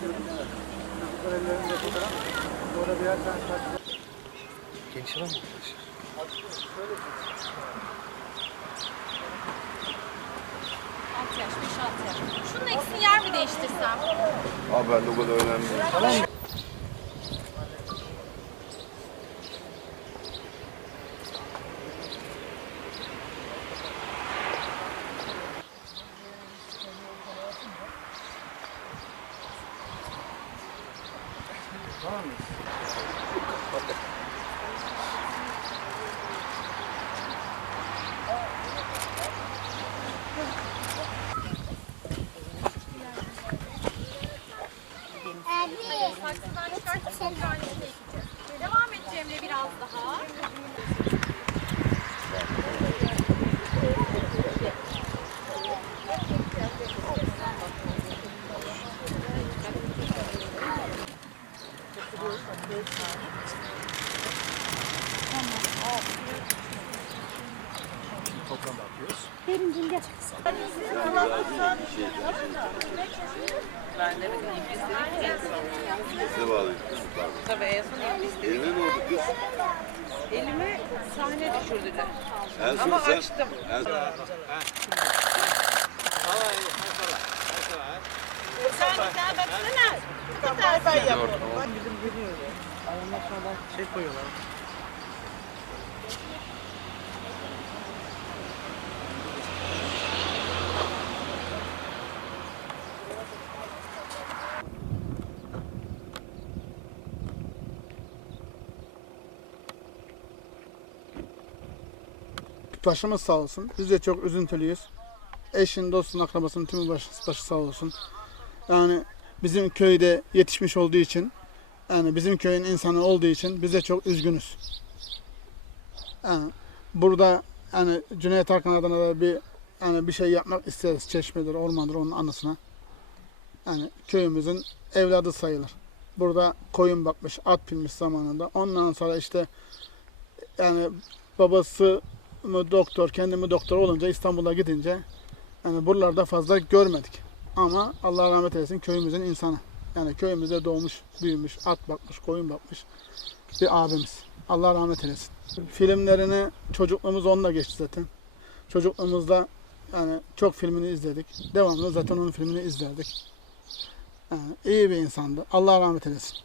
Saç. Gençler mi? Altı yaş, beş altı yaş. Şunun ikisini yer mi değiştirsem? Abi ben de o kadar önemli değil. Saksıdan çıkartıp kontrol edeceğiz. Devam et Cemre biraz daha. Size bağlıyım. Tabii en son ilk biz Eline ne oldu kız? elimi sahne düşürdüler. En son Ama sen... açtım. En son... Bay bay yapalım. Ondan sonra şey koyuyorlar. Başımız sağ olsun. Biz de çok üzüntülüyüz. Eşin, dostun, akrabasının tümü başı, başı sağ olsun. Yani bizim köyde yetişmiş olduğu için, yani bizim köyün insanı olduğu için biz de çok üzgünüz. Yani burada yani Cüneyt Arkın adına da bir yani bir şey yapmak isteriz. Çeşmedir, ormandır onun anısına. Yani köyümüzün evladı sayılır. Burada koyun bakmış, at binmiş zamanında. Ondan sonra işte yani babası mı doktor, kendimi doktor olunca İstanbul'a gidince yani buralarda fazla görmedik. Ama Allah rahmet eylesin köyümüzün insanı. Yani köyümüzde doğmuş, büyümüş, at bakmış, koyun bakmış bir abimiz. Allah rahmet eylesin. Filmlerini çocukluğumuz onunla geçti zaten. Çocukluğumuzda yani çok filmini izledik. Devamlı zaten onun filmini izlerdik. Yani iyi bir insandı. Allah rahmet eylesin.